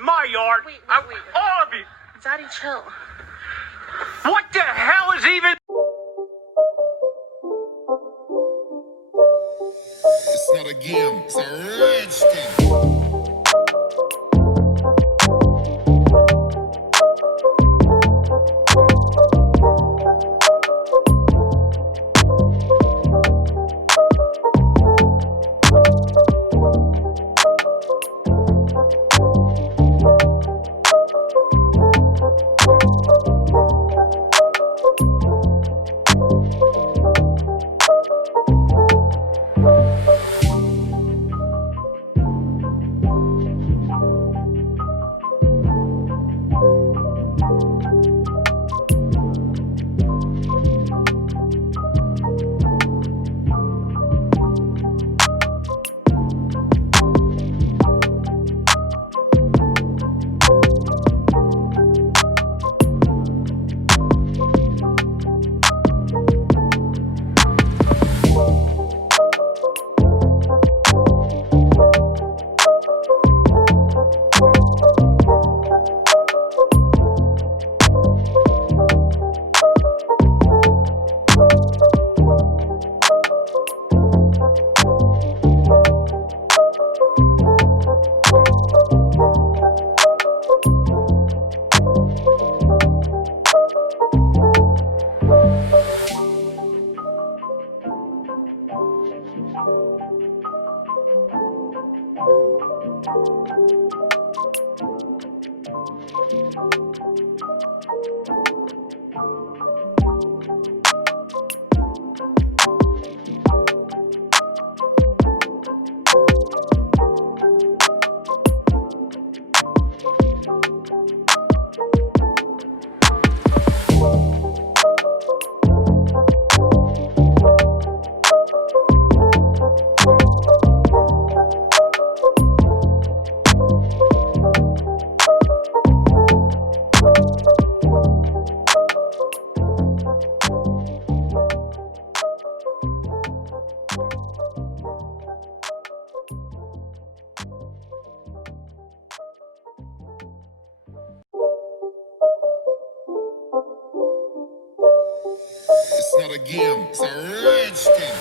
My yard. Wait. All of you. Daddy, chill. What the hell is even... It's not a game, it's a rich thing. It's not a game, it's a rich thing.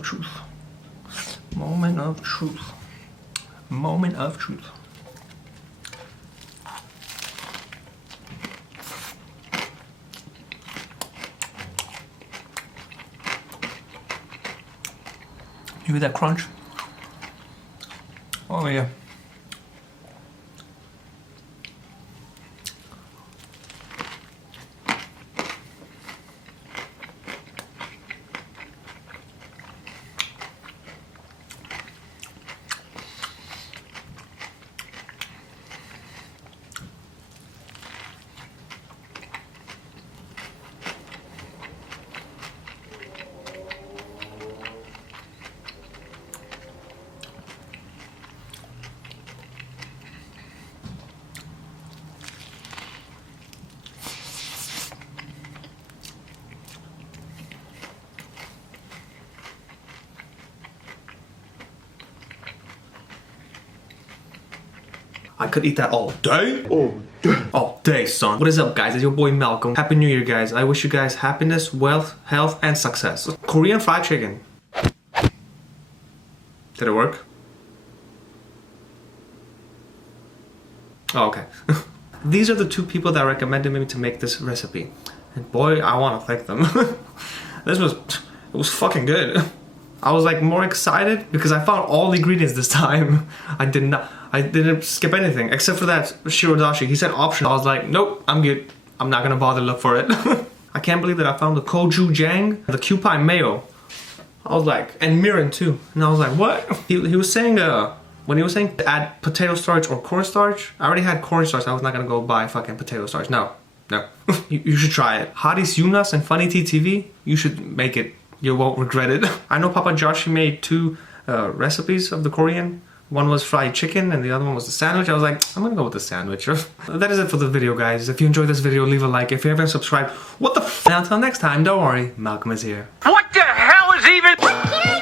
of truth. Moment of truth. Moment of truth. You hear that crunch? Oh yeah. I could eat that all day. All day, son. What is up, guys? It's your boy Malcolm. Happy New Year, guys. I wish you guys happiness, wealth, health, and success. Korean fried chicken. Did it work? Oh, okay. These are the two people that recommended me to make this recipe. And boy, I want to thank them. It was fucking good. I was like more excited because I found all the ingredients this time. I didn't skip anything except for that shirodashi. He said optional. I was like, nope, I'm good. I'm not gonna bother to look for it. I can't believe that I found the gochujang, the kewpie mayo. I was like, and mirin too. And I was like, what? He was saying, when he was saying to add potato starch or cornstarch, I already had cornstarch. I was not gonna go buy fucking potato starch. No. You should try it. Hotties Yunas and Funny TTV, you should make it. You won't regret it. I know Papa Josh made two recipes of the Korean. One was fried chicken and the other one was the sandwich. I was like, I'm gonna go with the sandwich. That is it for the video, guys. If you enjoyed this video, leave a like. If you haven't subscribed, what the f? Now, until next time, don't worry, Malcolm is here. What the hell is even...